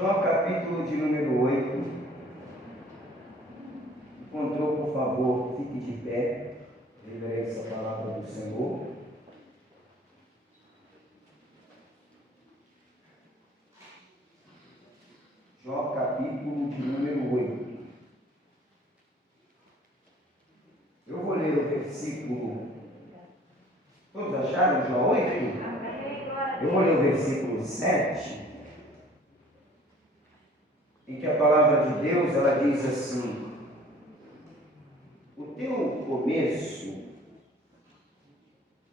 João capítulo de número 8. Encontrou, por favor, fique de pé, reverência à palavra do Senhor. João capítulo de número 8. Eu vou ler o versículo. Todos acharam João 8? Eu vou ler o versículo 7. Em que a palavra de Deus, ela diz assim: o teu começo,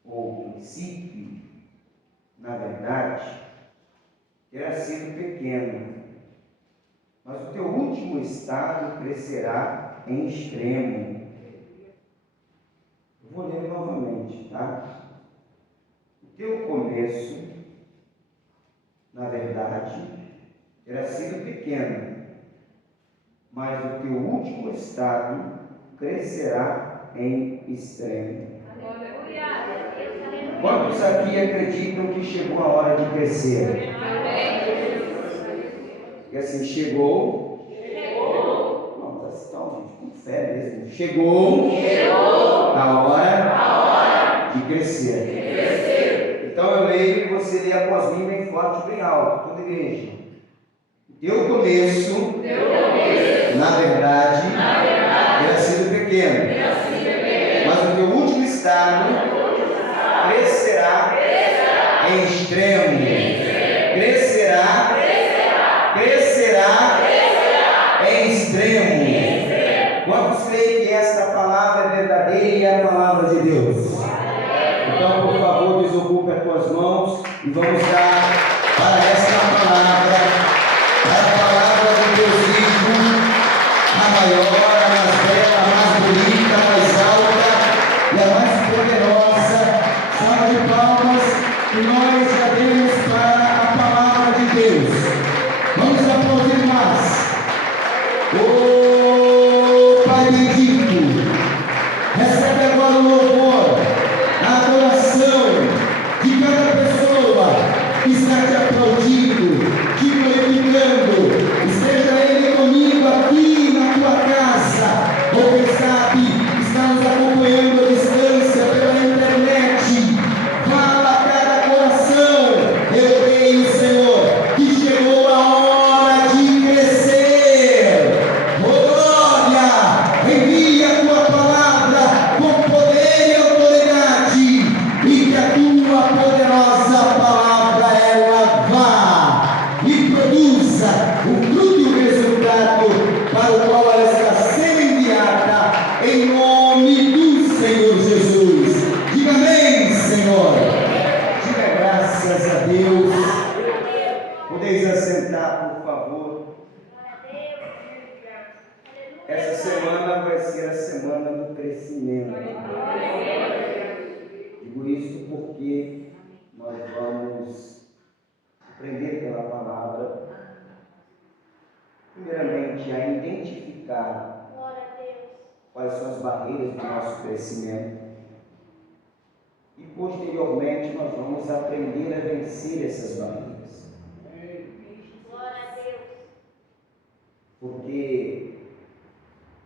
ou princípio, na verdade, terá sido pequeno, mas o teu último estado crescerá em extremo. Eu vou ler novamente, tá? O teu começo, na verdade, terá sido pequeno, mas o teu último estado crescerá em extremo. Quantos aqui acreditam que chegou a hora de crescer? E assim, chegou. Não, mas assim, não, gente, com fé mesmo. Chegou a hora de crescer. Então eu leio e você lê após mim bem forte, bem alto, toda a igreja. Teu começo, na verdade, terá sido pequeno, mas o teu último estado crescerá em extremo. Crescerá em extremo. Quantos creem que esta palavra é verdadeira e é a palavra de Deus? Então, por favor, desocupe as tuas mãos e vamos dar para esta palavra, a palavra do Deus vivo, a maior, a mais bela, a mais bonita, a mais alta e a mais poderosa. Salva de palmas que nós já demos para a palavra de Deus. Vamos aplaudir mais. Pai bendito, recebe agora o louvor, a adoração de cada pessoa que está te aplaudindo, te glorificando. Esteja Ele comigo aqui na tua casa, ou quem sabe está nos acompanhando à distância pela internet. Fala a cada coração: eu creio, Senhor, que chegou a hora de crescer. Oh glória, envia a tua palavra com poder e autoridade, e que a tua poderosa palavra ela vá e produza o fruto e o resultado para o qual ela está sendo enviada, em nome do Senhor Jesus. Diga amém, Senhor. Diga graças a Deus. Podeis assentar, por favor. Essa semana vai ser a semana do crescimento. Digo isso porque nós vamos aprender pela palavra, primeiramente, a identificar quais são as barreiras do nosso crescimento. E posteriormente nós vamos aprender a vencer essas barreiras. Porque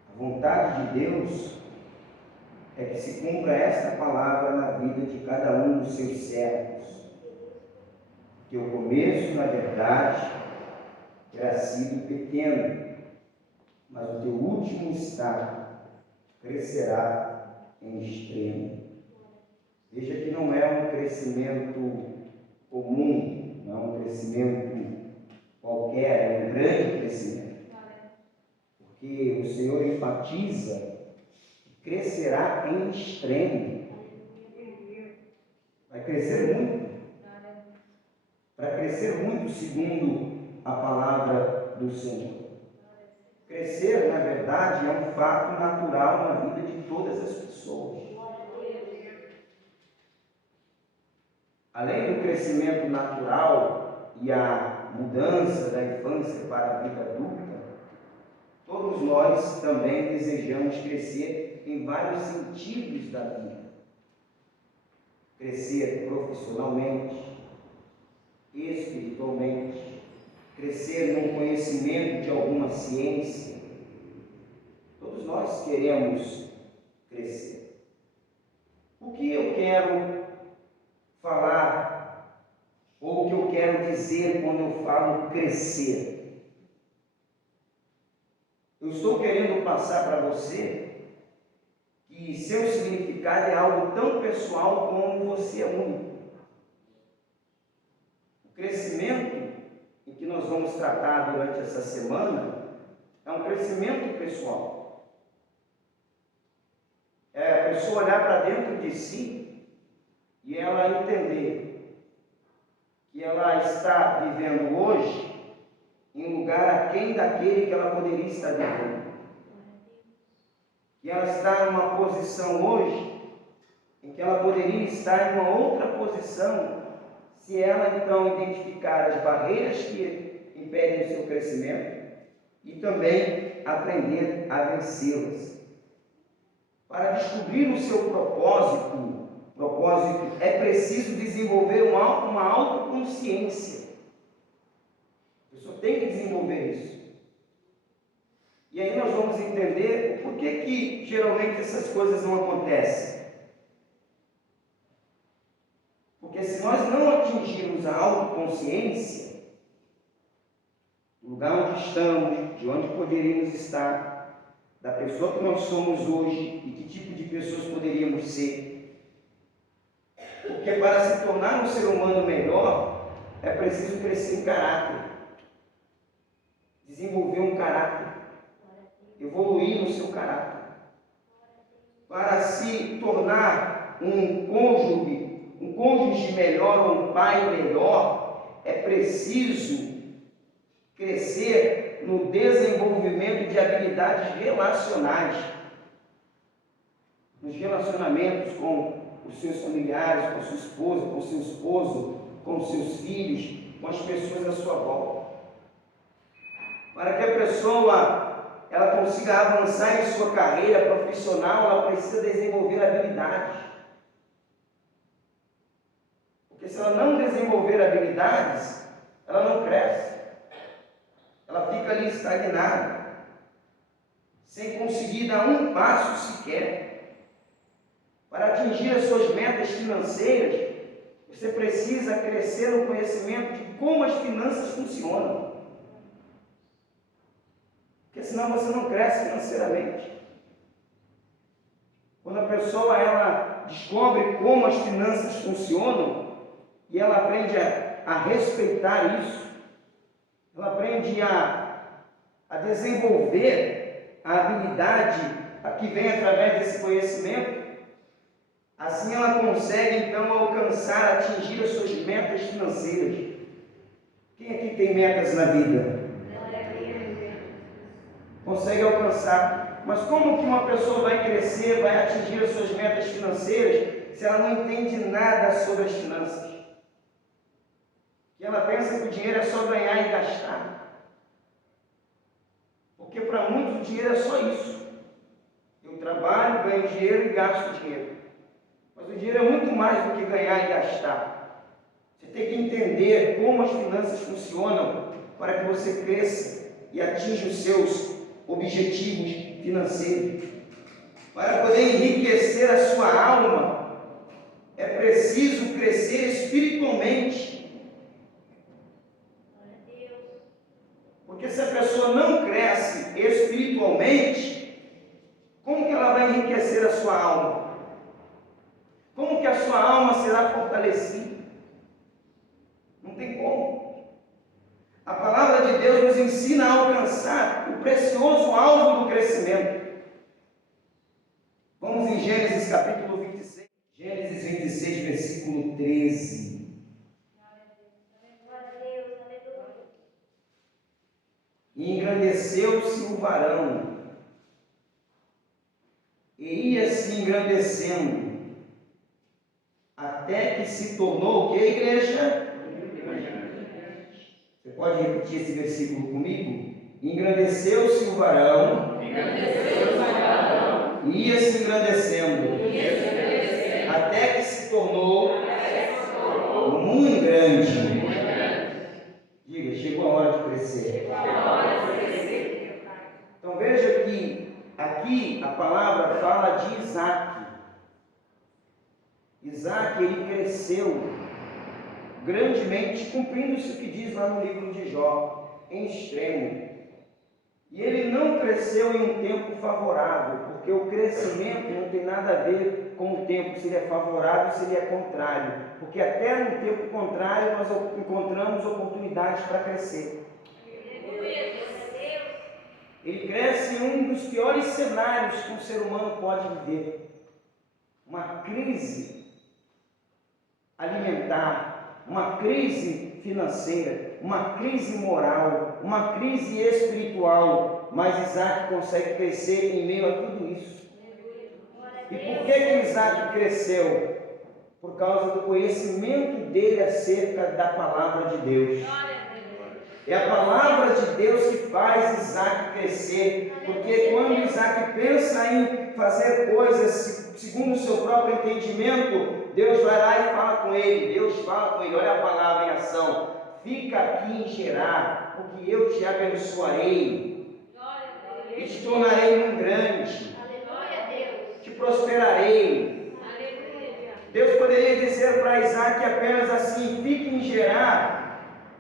a vontade de Deus é que se cumpra esta palavra na vida de cada um dos seus servos. Que o começo, na verdade, terá sido pequeno, mas o teu último estado crescerá em extremo. Veja que não é um crescimento comum, não é um crescimento qualquer, é um grande crescimento. Porque o Senhor enfatiza que crescerá em extremo. Vai crescer muito. Para crescer muito, segundo a palavra do Senhor. Crescer, na verdade, é um fato natural na vida de todas as pessoas. Além do crescimento natural e a mudança da infância para a vida adulta, todos nós também desejamos crescer em vários sentidos da vida. Crescer profissionalmente, espiritualmente, crescer no conhecimento de alguma ciência. Todos nós queremos crescer. O que eu quero falar, ou o que eu quero dizer quando eu falo crescer? Eu estou querendo passar para você que seu significado é algo tão pessoal como você é único. O crescimento em que nós vamos tratar durante essa semana é um crescimento pessoal. É a pessoa olhar para dentro de si e ela entender que ela está vivendo hoje em lugar aquém daquele que ela poderia estar vivendo. E ela está em uma posição hoje em que ela poderia estar em uma outra posição se ela então identificar as barreiras que impedem o seu crescimento e também aprender a vencê-las. Para descobrir o seu propósito, é preciso desenvolver uma autoconsciência. A pessoa tem que desenvolver isso. E aí nós vamos entender por que geralmente essas coisas não acontecem. Porque se nós não atingirmos a autoconsciência, do lugar onde estamos, de onde poderíamos estar, da pessoa que nós somos hoje e que tipo de pessoas poderíamos ser. Porque para se tornar um ser humano melhor, é preciso crescer em caráter, desenvolver um caráter, evoluir no seu caráter. Para se tornar um cônjuge melhor ou um pai melhor, é preciso crescer no desenvolvimento de habilidades relacionais, nos relacionamentos com os seus familiares, com a sua esposa, com o seu esposo, com os seus filhos, com as pessoas à sua volta. Para que a pessoa ela consiga avançar em sua carreira profissional, ela precisa desenvolver habilidades. Porque se ela não desenvolver habilidades, ela não cresce. Ela fica ali estagnada, sem conseguir dar um passo sequer. Para atingir as suas metas financeiras, você precisa crescer no conhecimento de como as finanças funcionam. Porque senão você não cresce financeiramente. Quando a pessoa ela descobre como as finanças funcionam e ela aprende a respeitar isso, ela aprende a desenvolver a habilidade que vem através desse conhecimento, assim ela consegue então alcançar, atingir as suas metas financeiras. Quem aqui tem metas na vida? Consegue alcançar. Mas como que uma pessoa vai crescer, vai atingir as suas metas financeiras, se ela não entende nada sobre as finanças? Que ela pensa que o dinheiro é só ganhar e gastar. Porque para muitos o dinheiro é só isso. Eu trabalho, ganho dinheiro e gasto dinheiro. Mas o dinheiro é muito mais do que ganhar e gastar. Você tem que entender como as finanças funcionam para que você cresça e atinja os seus objetivos financeiros. Para poder enriquecer a sua alma, é preciso crescer espiritualmente. Porque se a pessoa não cresce espiritualmente, como que ela vai enriquecer a sua alma? Como que a sua alma será fortalecida? Não tem como. A palavra de Deus nos ensina a alcançar o precioso alvo do crescimento. Vamos em Gênesis capítulo 26. Gênesis 26, versículo 13. E engrandeceu-se o varão, e ia se engrandecendo, até que se tornou o que, igreja? Você pode repetir esse versículo comigo? Engrandeceu-se o varão, e ia se engrandecendo, até que se tornou muito grande. Diga, chegou a hora de crescer. cresceu grandemente, cumprindo-se o que diz lá no livro de Jó, em extremo. E ele não cresceu em um tempo favorável, porque o crescimento não tem nada a ver com o tempo, se ele é favorável ou se ele é contrário. Porque até no tempo contrário nós encontramos oportunidades para crescer. Ele cresce em um dos piores cenários que um ser humano pode viver. Uma crise alimentar, uma crise financeira, uma crise moral, uma crise espiritual. Mas Isaac consegue crescer em meio a tudo isso. E por que Isaac cresceu? Por causa do conhecimento dele acerca da palavra de Deus. É a palavra de Deus que faz Isaac crescer, porque quando Isaac pensa em fazer coisas segundo o seu próprio entendimento, Deus vai lá e fala com ele. Deus fala com ele, olha a palavra em ação: fica aqui em Gerar, porque eu te abençoarei e te tornarei um grande, te prosperarei. Deus poderia dizer para Isaac apenas assim: fique em Gerar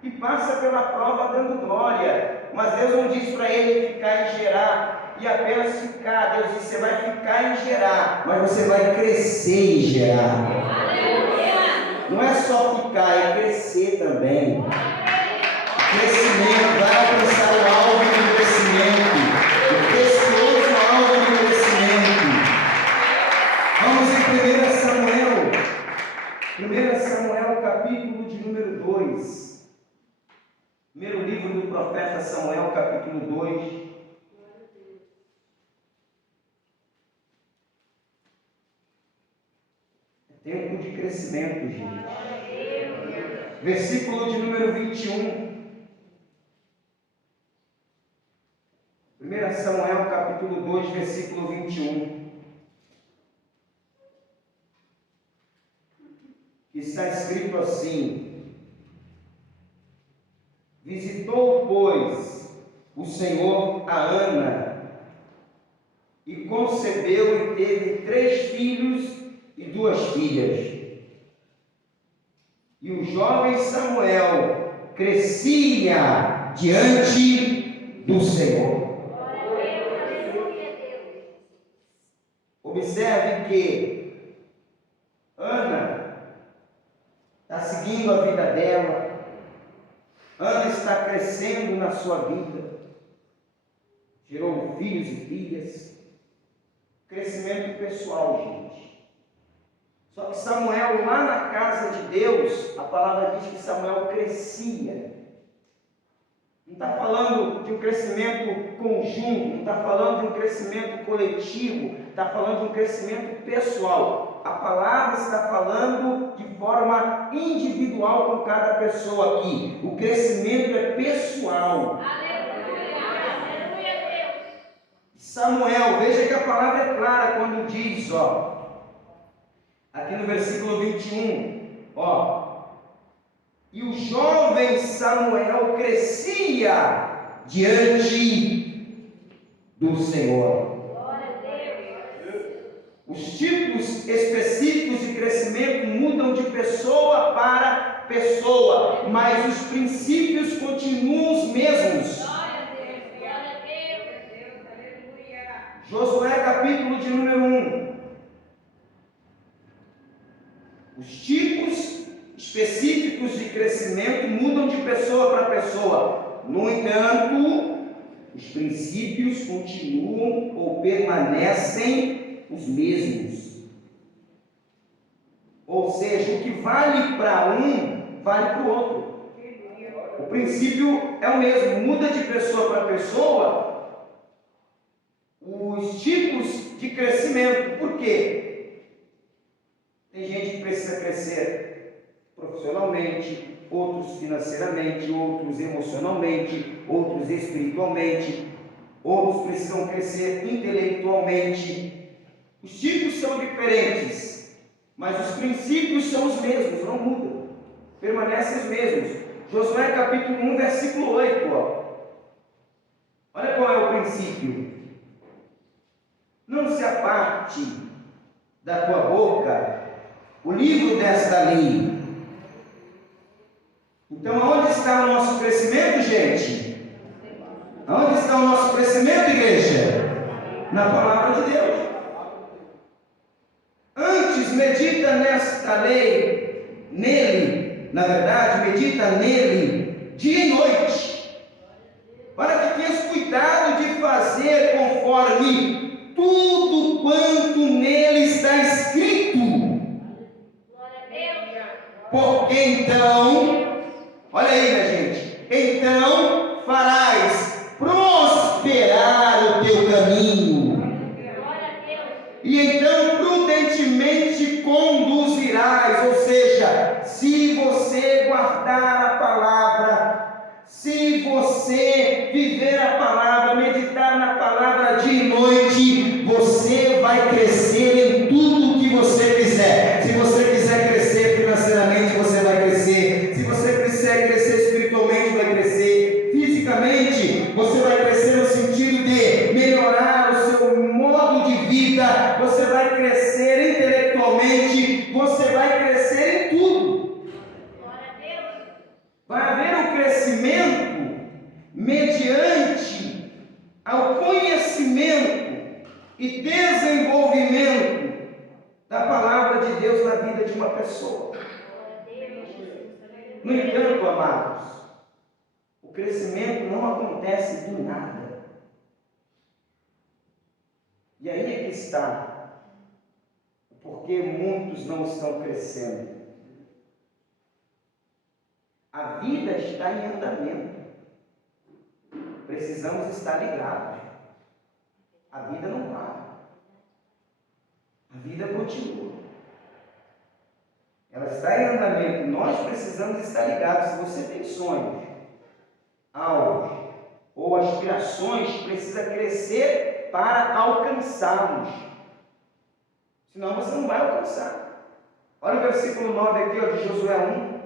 e passa pela prova dando glória. Mas Deus não diz para ele ficar em Gerar e apenas ficar. Deus diz: você vai ficar em Gerar, mas você vai crescer em Gerar. Não é só ficar, é crescer também. Crescimento, vai alcançar o alvo do crescimento, o precioso alvo do crescimento. Vamos em 1 Samuel capítulo de número 2. Primeiro livro do profeta Samuel, capítulo 2. É tempo de crescimento, gente. Versículo de número 21. 1 Samuel, capítulo 2, versículo 21. Está escrito assim: visitou, pois, o Senhor a Ana, e concebeu e teve 3 filhos e 2 filhas. E o jovem Samuel crescia diante do Senhor. Observe que Ana está seguindo a vida dela. Ana está crescendo na sua vida, gerou filhos e filhas, crescimento pessoal, gente. Só que Samuel, lá na casa de Deus, a palavra diz que Samuel crescia. Não está falando de um crescimento conjunto, não está falando de um crescimento coletivo, está falando de um crescimento pessoal. A palavra está falando de forma individual com cada pessoa aqui. O crescimento é pessoal. Aleluia, Deus. Samuel, veja que a palavra é clara quando diz, aqui no versículo 21, e o jovem Samuel crescia diante do Senhor. Os tipos específicos de crescimento mudam de pessoa para pessoa, mas os princípios continuam os mesmos. Josué capítulo de número 1. Os tipos específicos de crescimento mudam de pessoa para pessoa. No entanto, os princípios continuam ou permanecem os mesmos. Ou seja, o que vale para um, vale para o outro. O princípio é o mesmo, muda de pessoa para pessoa os tipos de crescimento. Por quê? Tem gente que precisa crescer profissionalmente, outros financeiramente, outros emocionalmente, outros espiritualmente, outros precisam crescer intelectualmente. Os tipos são diferentes, mas os princípios são os mesmos, não mudam, permanecem os mesmos. Josué capítulo 1, versículo 8, olha qual é o princípio: não se aparte da tua boca o livro desta lei. Então, aonde está o nosso crescimento, gente? Aonde está o nosso crescimento, igreja? Na palavra de Deus. Antes, medita nesta lei, nele, na verdade, medita nele, dia e noite, para que tenhas cuidado de fazer conforme tudo quanto nele está escrito. Porque então, olha aí, minha gente, então farás prosperar o teu caminho, e então prudentemente conduzirás. Ou seja, se você guardar a palavra, se você viver a palavra, meditar na palavra dia e noite, você vai crescer em tudo que você quiser. Se você quiser crescer financeiramente, você vai crescer. Se você quiser crescer espiritualmente, vai crescer. Fisicamente, você vai crescer no sentido de melhorar o seu modo de vida. Você vai crescer intelectualmente. Você vai crescer em tudo. Vai haver um crescimento mediante ao conhecimento e desenvolvimento da palavra de Deus na vida de uma pessoa. No entanto, amados, o crescimento não acontece do nada. E aí é que está o porquê muitos não estão crescendo. A vida está em andamento. Precisamos estar ligados. A vida não para. A vida continua. Ela está em andamento. Nós precisamos estar ligados. Se você tem sonhos, alvos ou aspirações, precisa crescer para alcançá-los. Senão você não vai alcançar. Olha o versículo 9 aqui, ó, de Josué 1.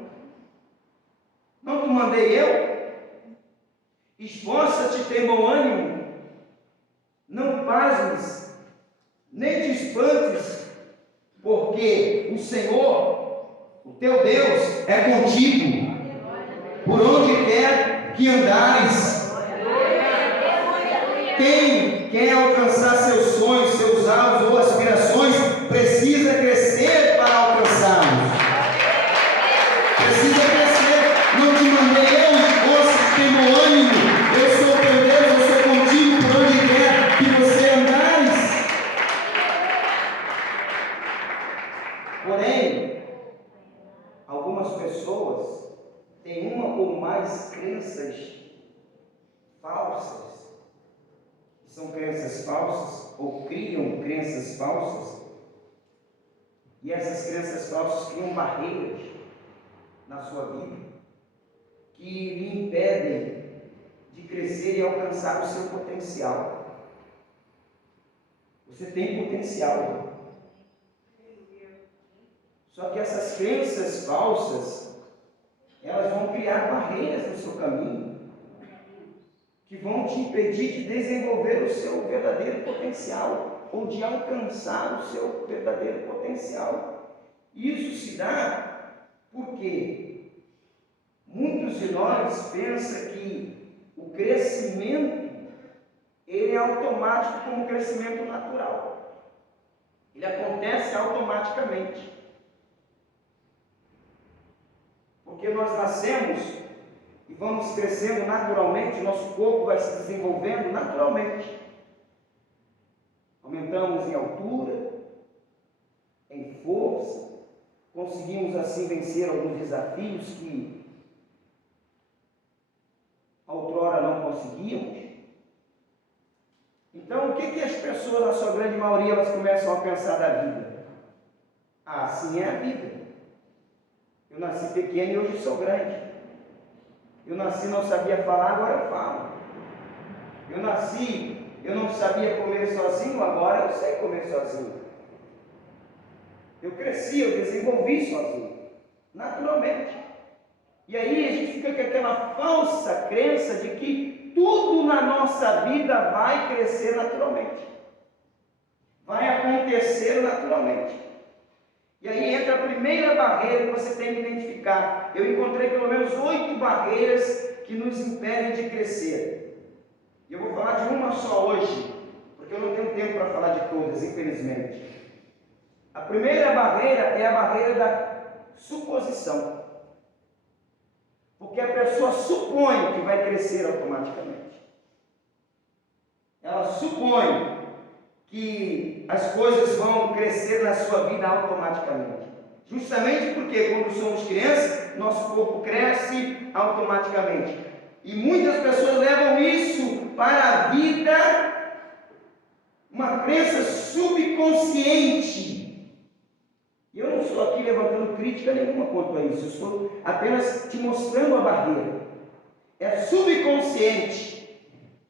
Não te mandei eu? Esforça-te, tem bom ânimo, não pasmes, nem te espantes, porque o Senhor, o teu Deus, é contigo, por onde quer que andares. Quem quer alcançar seus sonhos, seus alvos ou aspirações, precisa crescer para alcançá-los. Precisa crescer. Não te mandei eu, esforça, tem bom ânimo. Eu sou teu Deus, eu sou contigo por onde quer que você andares. Porém, algumas pessoas têm uma ou mais crenças falsas. São crenças falsas ou criam crenças falsas. E essas crenças falsas criam barreiras na sua vida que lhe impedem de crescer e alcançar o seu potencial. Você tem potencial. Só que essas crenças falsas, elas vão criar barreiras no seu caminho, que vão te impedir de desenvolver o seu verdadeiro potencial, ou de alcançar o seu verdadeiro potencial. Isso se dá porque muitos de nós pensam que o crescimento, ele é automático como um crescimento natural. Ele acontece automaticamente. Porque nós nascemos e vamos crescendo naturalmente, nosso corpo vai se desenvolvendo naturalmente. Aumentamos em altura, em força, conseguimos assim vencer alguns desafios que outrora não conseguíamos. Então, o que as pessoas, na sua grande maioria, elas começam a pensar da vida? Ah, assim é a vida. Eu nasci pequeno e hoje sou grande. Eu nasci e não sabia falar, agora eu falo. Eu nasci, eu não sabia comer sozinho, agora eu sei comer sozinho. Eu cresci, eu desenvolvi sozinho, naturalmente. E aí a gente fica com aquela falsa crença de que tudo na nossa vida vai crescer naturalmente. Vai acontecer naturalmente. E aí entra a primeira barreira que você tem que identificar. Eu encontrei pelo menos 8 barreiras que nos impedem de crescer. E eu vou falar de uma só hoje, porque eu não tenho tempo para falar de todas, infelizmente. A primeira barreira é a barreira da suposição. Porque a pessoa supõe que vai crescer automaticamente. Ela supõe que as coisas vão crescer na sua vida automaticamente. Justamente porque quando somos crianças, nosso corpo cresce automaticamente. E muitas pessoas levam isso para a vida, uma crença subconsciente. E eu não estou aqui levantando crítica nenhuma quanto a isso, eu estou apenas te mostrando a barreira. É subconsciente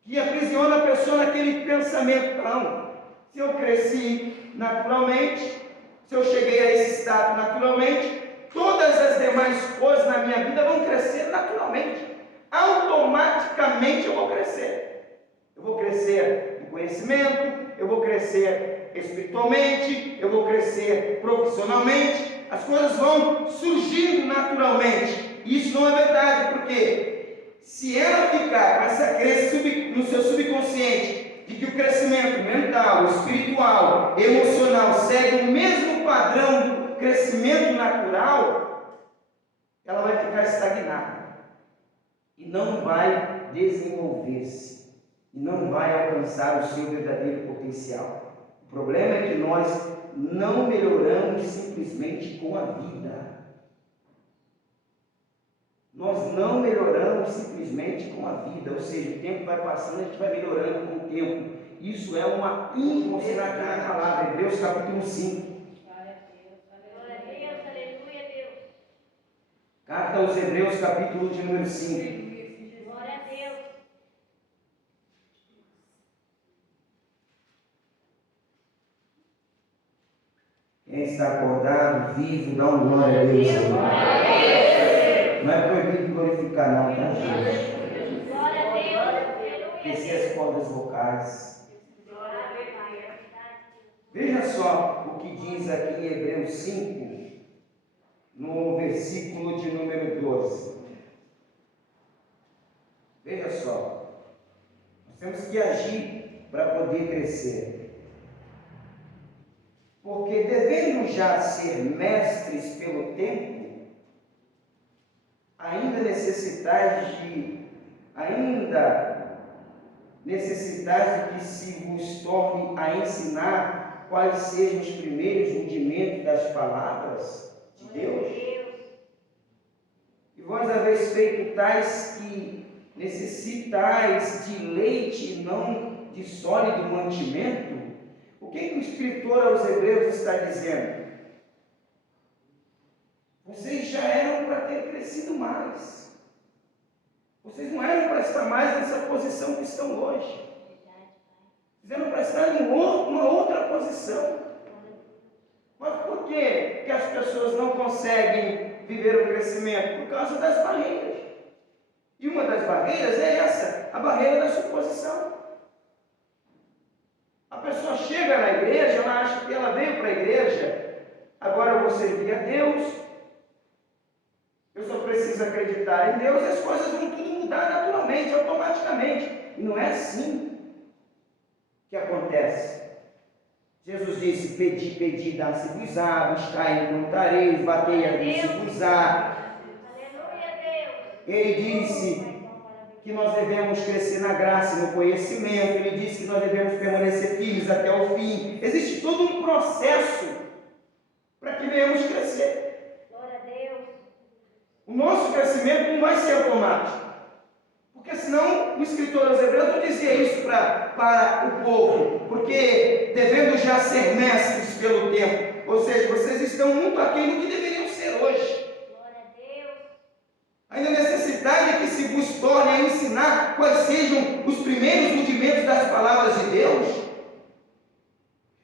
que aprisiona a pessoa naquele pensamento. Não, se eu cresci naturalmente, se eu cheguei a esse estado naturalmente, todas as demais coisas na minha vida vão crescer naturalmente. Automaticamente eu vou crescer. Eu vou crescer em conhecimento, eu vou crescer espiritualmente, eu vou crescer profissionalmente, as coisas vão surgindo naturalmente. Isso não é verdade, porque se ela ficar com essa crença no seu subconsciente de que o crescimento mental, espiritual, emocional segue o mesmo padrão do crescimento natural, ela vai ficar estagnada e não vai desenvolver-se e não vai alcançar o seu verdadeiro potencial. O problema é que nós não melhoramos simplesmente com a vida. Nós não melhoramos simplesmente com a vida, ou seja, o tempo vai passando, a gente vai melhorando com o tempo. Isso é uma impossibilidade na palavra, Hebreus capítulo 5. Glória a Deus, aleluia, Deus. Carta aos Hebreus capítulo de número 5. Glória a Deus. Quem está acordado, vivo, dá um glória a Deus. Não é proibido glorificar não, tá, gente? Glória a Deus. Descer as cordas vocais. Glória a Deus. Veja só o que diz aqui em Hebreus 5, no versículo de número 12. Veja só. Nós temos que agir para poder crescer. Porque devendo já ser mestres pelo tempo, ainda necessitais de que se vos torne a ensinar quais sejam os primeiros rudimentos das palavras de Deus. E vós haveis feito tais que necessitais de leite e não de sólido mantimento. O que o escritor aos Hebreus está dizendo? Vocês já eram para ter crescido mais. Vocês não eram para estar mais nessa posição que estão hoje. Vocês eram para estar em uma outra posição. Mas por que as pessoas não conseguem viver o crescimento? Por causa das barreiras. E uma das barreiras é essa, a barreira da suposição. A pessoa chega na igreja, ela acha que ela veio para a igreja, agora eu vou servir a Deus, eu só preciso acreditar em Deus e as coisas vão tudo mudar naturalmente, automaticamente. E não é assim que acontece. Jesus disse: pedi, pedi, dá-se-vos-á, buscai, encontrareis, batei, abri-se-vos-á. Aleluia, Deus. Ele disse que nós devemos crescer na graça e no conhecimento. Ele disse que nós devemos permanecer firmes até o fim. Existe todo um processo para que venhamos crescer. Glória a Deus. O nosso crescimento não vai ser automático, porque senão o escritor aos Hebreus não dizia isso para o povo, porque devendo já ser mestres pelo tempo, ou seja, vocês estão muito aquém do que deveriam ser hoje. Glória a Deus. Ainda a necessidade é que se vos torne a ensinar quais sejam os primeiros rudimentos das palavras de Deus.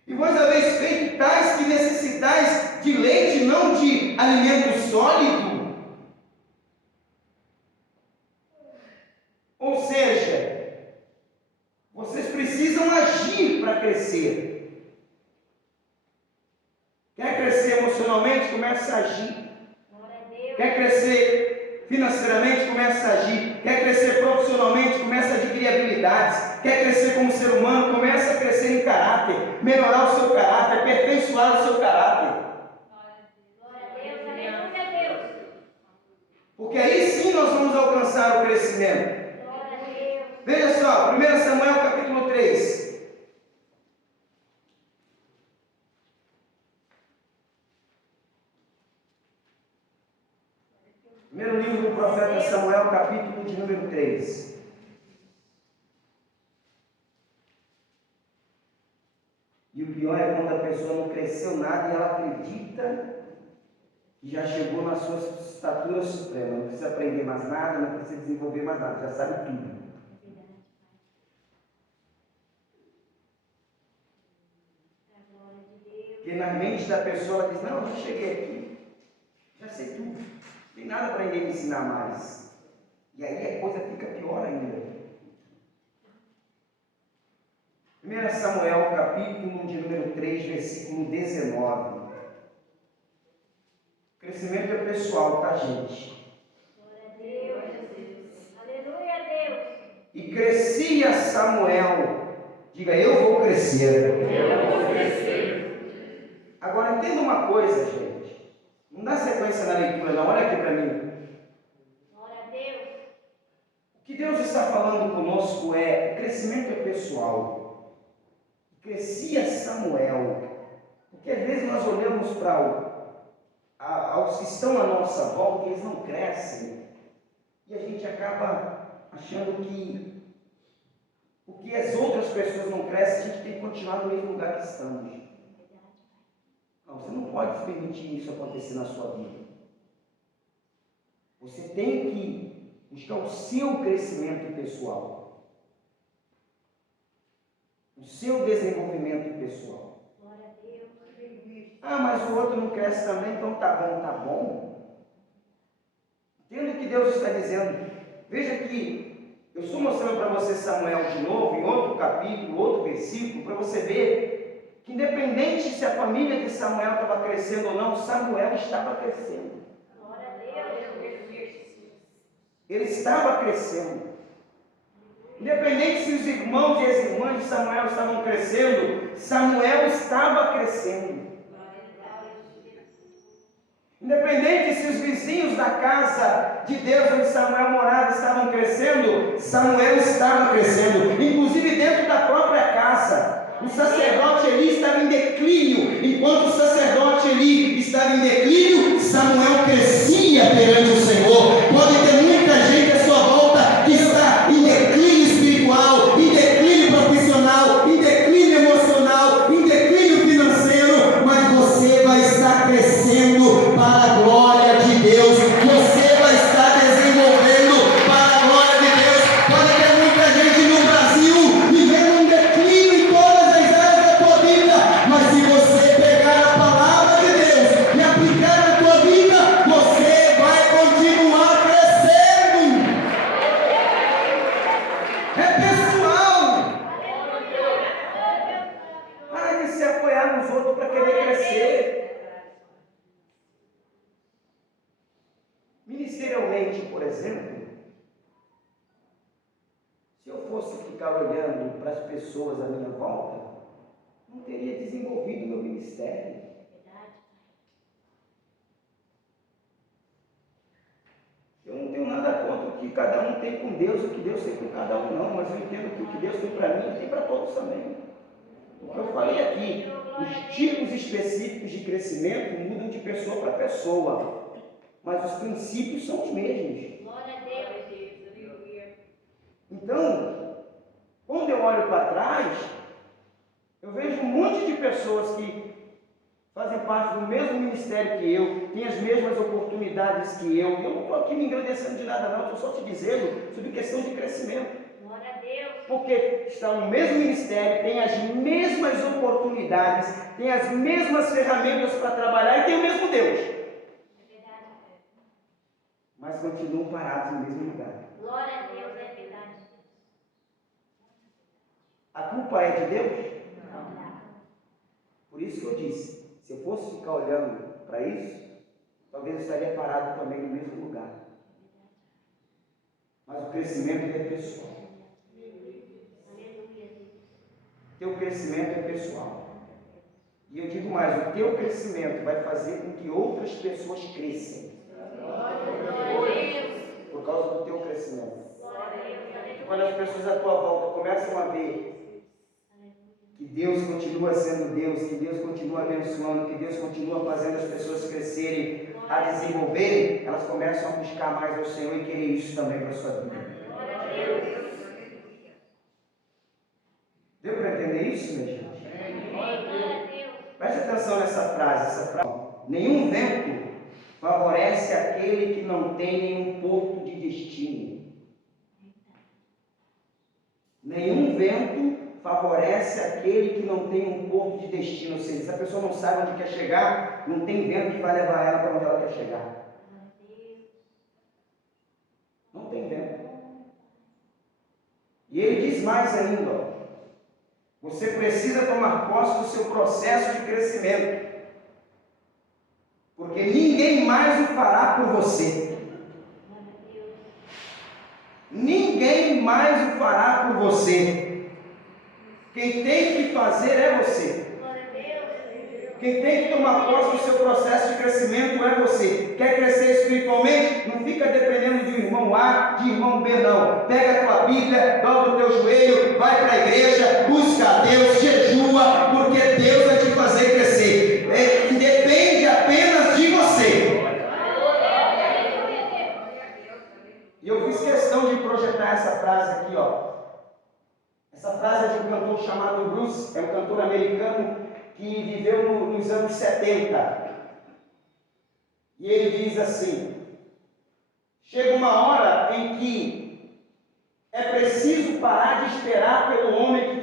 E vós haveis feito tais que necessitais de leite, não de alimento sólido. Ou seja, vocês precisam agir para crescer. Quer crescer emocionalmente? Quer crescer financeiramente? Começa a agir. Quer crescer profissionalmente? Começa a adquirir habilidades. Quer crescer como ser humano? Começa a crescer em caráter. Melhorar o seu caráter, aperfeiçoar o seu caráter. Glória a Deus, aleluia a Deus. Porque aí sim nós vamos alcançar o crescimento. Glória a Deus. Veja só, 1 Samuel capítulo 3. Primeiro livro do profeta Samuel, capítulo de número 3. E o pior é quando a pessoa não cresceu nada e ela acredita que já chegou na sua estatura suprema. Não precisa aprender mais nada, não precisa desenvolver mais nada, já sabe tudo. Porque na mente da pessoa ela diz, não, eu já cheguei aqui, já sei tudo, não tem nada para ninguém me ensinar mais. E aí a coisa fica pior ainda. 1 Samuel, capítulo de número 3, versículo 19. O crescimento é pessoal, tá, gente? Glória a Deus. Aleluia a Deus. E crescia Samuel. Diga, eu vou crescer. Eu vou crescer. Agora entenda uma coisa, gente. Não dá sequência na leitura, não. Olha aqui para mim. Glória a Deus. O que Deus está falando conosco é: o crescimento é pessoal. Crescia Samuel. Porque às vezes nós olhamos para aos que estão à nossa volta e eles não crescem. E a gente acaba achando que porque as outras pessoas não crescem, a gente tem que continuar no mesmo lugar que estamos. Não, você não pode permitir isso acontecer na sua vida. Você tem que buscar o seu crescimento pessoal. O seu desenvolvimento pessoal. Glória a Deus. Ah, mas o outro não cresce também, então tá bom. Entenda o que Deus está dizendo. Veja que eu estou mostrando para você Samuel de novo, em outro capítulo, outro versículo, para você ver que independente se a família de Samuel estava crescendo ou não, Samuel estava crescendo. Glória a Deus. Ele estava crescendo. Independente se os irmãos e as irmãs de Samuel estavam crescendo, Samuel estava crescendo. Independente se os vizinhos da casa de Deus onde Samuel morava estavam crescendo, Samuel estava crescendo. Inclusive dentro da própria casa. O sacerdote Eli estava em declínio. Enquanto o sacerdote Eli estava em declínio, Samuel crescia perante o Senhor. Pode ter muita gente à sua volta que está em declínio espiritual, em declínio profissional, em declínio emocional, em declínio financeiro, mas você vai estar crescendo para a glória de Deus. Você vai estar desenvolvendo para a glória de Deus. Pode ter muita gente no Brasil vivendo um declínio em todas as áreas da tua vida, mas se você pegar a palavra de Deus e aplicar na tua vida, você vai continuar crescendo. É pessoal. Para de se apoiar nos outros para querer crescer. Ministerialmente, por exemplo, se eu fosse ficar olhando para as pessoas à minha volta, não teria desenvolvido meu ministério. Eu não tenho nada contra o que cada um tem com Deus, o que Deus tem com cada um, não, mas eu entendo que o que Deus tem para mim, Ele tem para todos também. O que eu falei aqui, os tipos específicos de crescimento mudam de pessoa para pessoa, mas os princípios são os mesmos. Glória a Deus. Então, quando eu olho para trás, eu vejo um monte de pessoas que fazem parte do mesmo ministério que eu, têm as mesmas oportunidades que eu. Eu não estou aqui me engrandecendo de nada, não, estou só te dizendo sobre questão de crescimento. Glória a Deus. Porque estão no mesmo ministério, têm as mesmas oportunidades, têm as mesmas ferramentas para trabalhar e têm o mesmo Deus. É verdade. Mas continuam parados no mesmo lugar. Glória a Deus, é verdade. A culpa é de Deus? Não. Por isso que eu disse, se eu fosse ficar olhando para isso, talvez eu estaria parado também no mesmo lugar. Mas o crescimento ele é pessoal. Teu crescimento é pessoal. E eu digo mais, o teu crescimento vai fazer com que outras pessoas cresçam. Por causa do teu crescimento. Quando as pessoas à tua volta começam a ver que Deus continua sendo Deus, que Deus continua abençoando, que Deus continua fazendo as pessoas crescerem, a desenvolverem, elas começam a buscar mais ao Senhor e querer isso também para a sua vida. Deu para entender isso, minha gente? Preste atenção nessa frase. Nenhum vento favorece aquele que não tem nenhum porto de destino. Nenhum vento favorece aquele que não tem um porto de destino. Ou seja, se a pessoa não sabe onde quer chegar, não tem vento que vai levar ela para onde ela quer chegar. Não tem vento. E ele diz mais ainda, ó, você precisa tomar posse do seu processo de crescimento, porque ninguém mais o fará por você. Ninguém mais o fará por você. Quem tem que fazer é você. Quem tem que tomar posse do seu processo de crescimento é você. Quer crescer espiritualmente? Não fica dependendo de irmão A, de irmão B, não. Pega a tua Bíblia, dobra o teu joelho, vai para a igreja, busca a Deus, jejua, porque Deus vai te fazer crescer. Depende apenas de você. E eu fiz questão de projetar essa frase aqui, ó. Essa frase é de um cantor chamado Bruce, é um cantor americano que viveu nos anos 70. E ele diz assim: chega uma hora em que é preciso parar de esperar pelo homem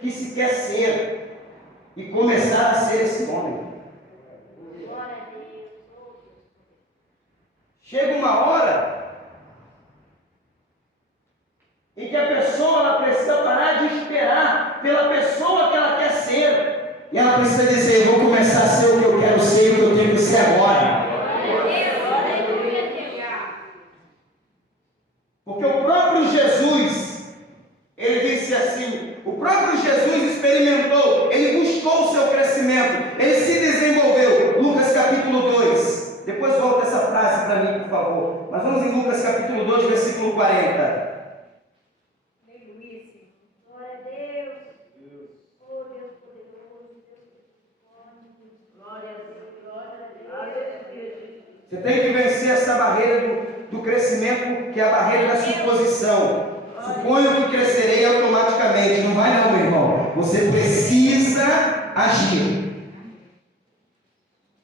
que se quer ser e começar a ser esse homem. Chega uma hora em que a pessoa ela precisa parar de esperar pela pessoa que ela quer ser. E ela precisa dizer, eu vou começar a ser o que eu quero ser, o que eu tenho que ser agora. Porque o próprio Jesus, ele disse assim, o próprio Jesus experimentou, ele buscou o seu crescimento, ele se desenvolveu. Lucas capítulo 2, depois volta essa frase para mim, por favor. Mas vamos em Lucas capítulo 2, versículo 40. Você tem que vencer essa barreira do crescimento, que é a barreira da suposição. Suponho que crescerei automaticamente. Não vai não, meu irmão. Você precisa agir.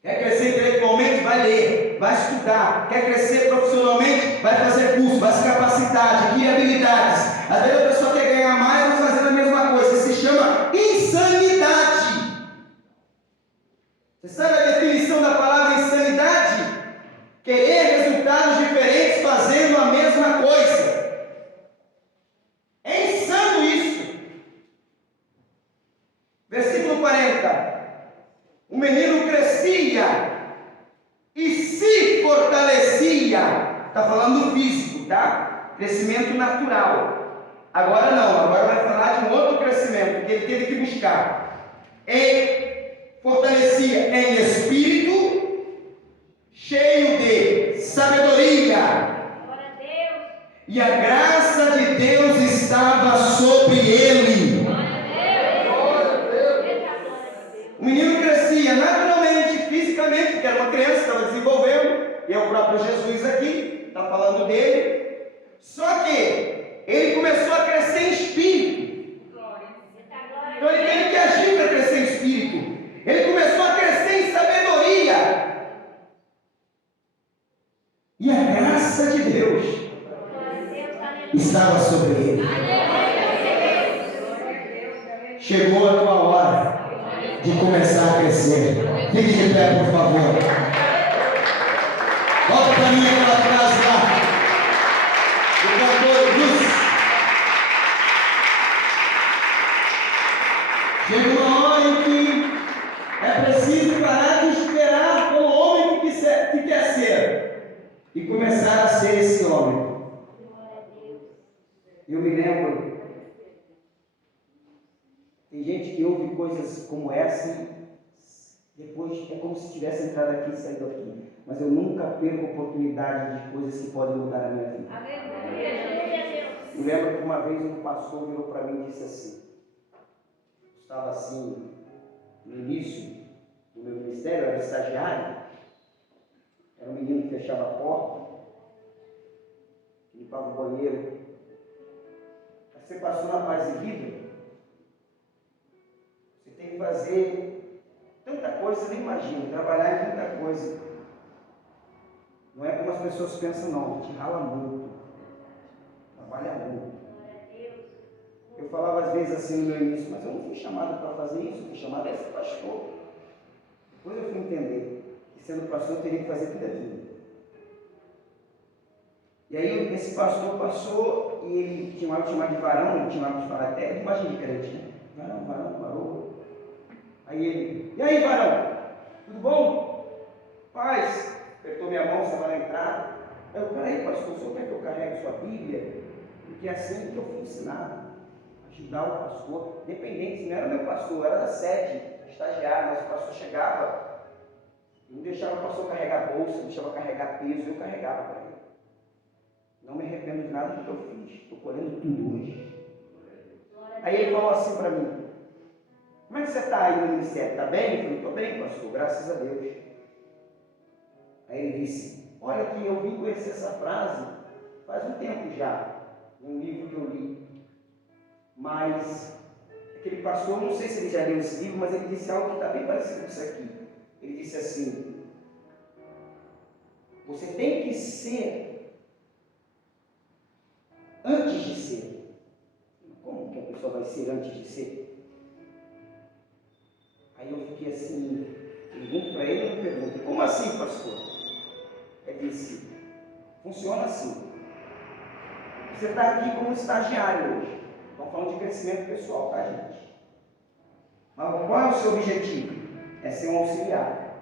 Quer crescer intelectualmente? Vai ler, vai estudar. Quer crescer profissionalmente? Vai fazer curso, vai se capacitar, adquirir habilidades. Às vezes a pessoa quer ganhar mais, mas fazendo a mesma coisa. Isso se chama insanidade. Você sabe a definição da palavra insanidade? Querer resultados diferentes fazendo a mesma coisa. É insano isso. Versículo 40. O menino crescia e se fortalecia. Está falando do físico, tá? Crescimento natural. Agora não, agora vai falar de um outro crescimento que ele teve que buscar. Fortalecia em espírito, cheio de sabedoria, e a graça de Deus estava sobre ele. O menino crescia naturalmente, fisicamente, porque era uma criança, estava desenvolvendo, e é o próprio Jesus aqui, está falando dele. Só que ele começou a crescer em espírito. Então ele teve que agir para crescer em espírito. Ele começou a crescer em sabedoria. E a graça de Deus estava sobre ele. Chegou a tua hora de começar a crescer. Fique de pé, por favor. Volta para mim aquela frase lá. Do cantor Bruce. Chega uma hora em que é preciso parar de esperar pelo homem que quer e começar a ser esse homem. Eu me lembro, tem gente que ouve coisas como essa e depois é como se tivesse entrado aqui e saído aqui. Mas eu nunca perco a oportunidade de coisas que podem mudar a minha vida. Eu lembro que uma vez um pastor virou para mim e disse assim, eu estava assim, no início do meu ministério, eu era estagiário, era um menino que fechava a porta, limpava o banheiro. Você passou na paz e vida, você tem que fazer tanta coisa, você nem imagina, trabalhar em tanta coisa. Não é como as pessoas pensam, não, te rala muito, trabalha muito. Eu falava às vezes assim no meu início, mas eu não fui chamado para fazer isso, eu fui chamado a ser pastor. Depois eu fui entender que sendo pastor eu teria que fazer tudo aquilo. E aí esse pastor passou e ele tinha um chamado de varão, ele tinha um de falar até imagem de crente, né? Varão, varou. Aí ele, e aí varão, tudo bom? Paz, apertou minha mão, estava na entrada. Eu, peraí pastor, o senhor quer que eu carregue sua Bíblia? Porque é assim que eu fui ensinado. Ajudar o pastor, independente, não era meu pastor, era da sede, estagiário, mas o pastor chegava, eu não deixava o pastor carregar bolsa, não deixava carregar peso, eu carregava para ele. Não me arrependo de nada do que eu fiz, estou colhendo tudo hoje. Aí ele falou assim para mim, como é que você está aí no ministério? Está bem? Eu falei, estou bem, pastor, graças a Deus. Aí ele disse, olha que eu vim conhecer essa frase faz um tempo já, num livro que eu li. Mas aquele pastor, não sei se ele já leu esse livro, mas ele disse algo que está bem parecido com isso aqui. Ele disse assim, você tem que ser antes de ser. Como que a pessoa vai ser antes de ser? Aí eu fiquei assim, pergunto para ele, eu me pergunto, como assim, pastor? Ele disse, funciona assim. Você está aqui como estagiário hoje. Estamos falando de crescimento pessoal, tá, gente? Mas qual é o seu objetivo? É ser um auxiliar.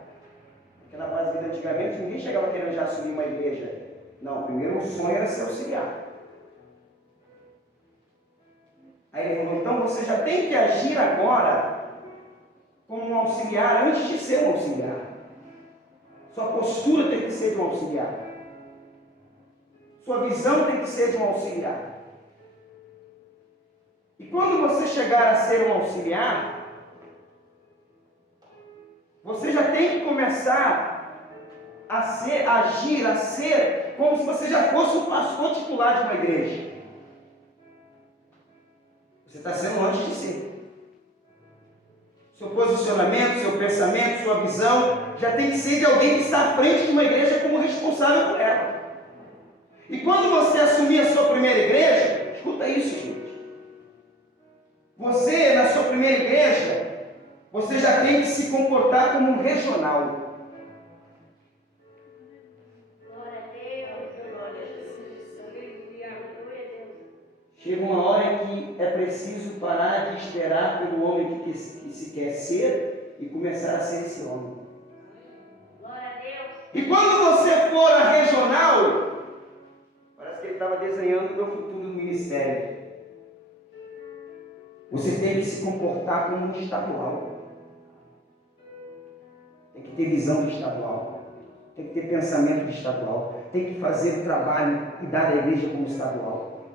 Porque na base da vida antigamente ninguém chegava querendo já assumir uma igreja. Não, primeiro o sonho era ser auxiliar. Aí ele falou, então você já tem que agir agora como um auxiliar antes de ser um auxiliar. Sua postura tem que ser de um auxiliar. Sua visão tem que ser de um auxiliar. E quando você chegar a ser um auxiliar, você já tem que começar a agir como se você já fosse o pastor titular de uma igreja. Você está sendo antes de ser. Seu posicionamento, seu pensamento, sua visão, já tem que ser de alguém que está à frente de uma igreja como responsável por ela. E quando você assumir a sua primeira igreja, escuta isso, gente. Você, na sua primeira igreja, você já tem que se comportar como um regional. Glória a Deus, glória a Jesus, aleluia, glória a Deus. Chega uma hora em que é preciso parar de esperar pelo homem que se quer ser e começar a ser esse homem. Glória a Deus. E quando você for a regional, parece que ele estava desenhando o meu futuro no ministério. Você tem que se comportar como um estadual. Tem que ter visão de estadual. Tem que ter pensamento de estadual. Tem que fazer o trabalho e dar a igreja como estadual.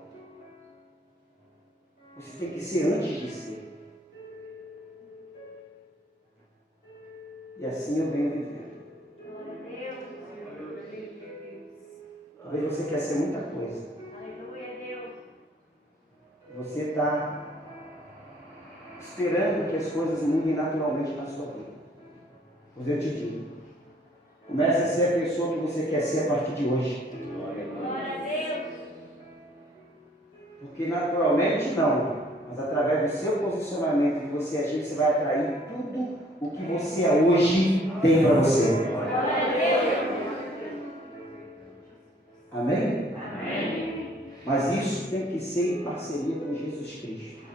Você tem que ser antes de ser. E assim eu venho vivendo. Glória a Deus. Talvez você quer ser muita coisa. Aleluia, Deus. Você está esperando que as coisas mudem naturalmente na sua vida. Pois eu te digo, comece a ser a pessoa que você quer ser a partir de hoje. Glória a Deus. Porque naturalmente não, mas através do seu posicionamento e você agir, você vai atrair tudo o que você hoje tem para você. Glória a Deus. Amém? Amém. Mas isso tem que ser em parceria com Jesus Cristo.